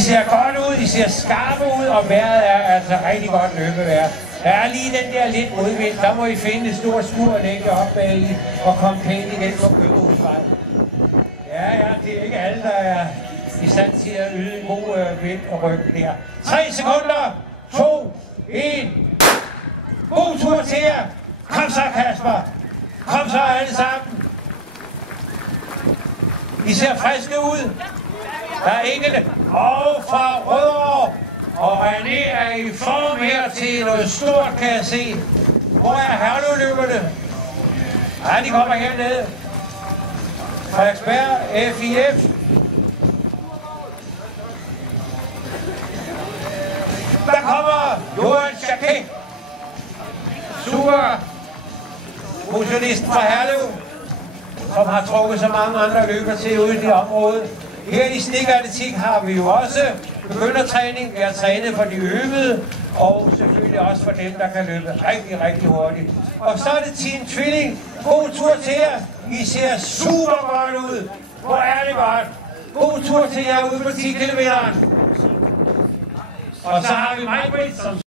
ser godt ud, I ser skarpe ud, og vejret er altså rigtig godt løbevejr. Der er lige den der lidt modvind, der må I finde et stort skur og lægge op bag i, og komme pænt igen på Københavnsvej. Ja, det er ikke alle, der er i stand til at yde en god vind og rykke der. 3 sekunder, 2, 1. God tur til jer. Kom så, Kasper. Kom så alle sammen. I ser friske ud. Der er enkelte. Og fra Rødovre. Og René er i form her til noget stort, kan jeg se. Hvor er Herlev-løberne? Ja, de kommer hernede. Frederiksberg, FIF. Der kommer Johan Jacquet. Super motionisten fra Herlev, som har trukket så mange andre løber til ude i det område. Her i snikatletik har vi jo også begyndertræning. Vi har trænet for de øvede, og selvfølgelig også for dem, der kan løbe rigtig, rigtig hurtigt. Og så er det Team Tvilling. God tur til jer. I ser super godt ud. Hvor er det godt. God tur til jer ude på 10 km. Og så har vi mig, som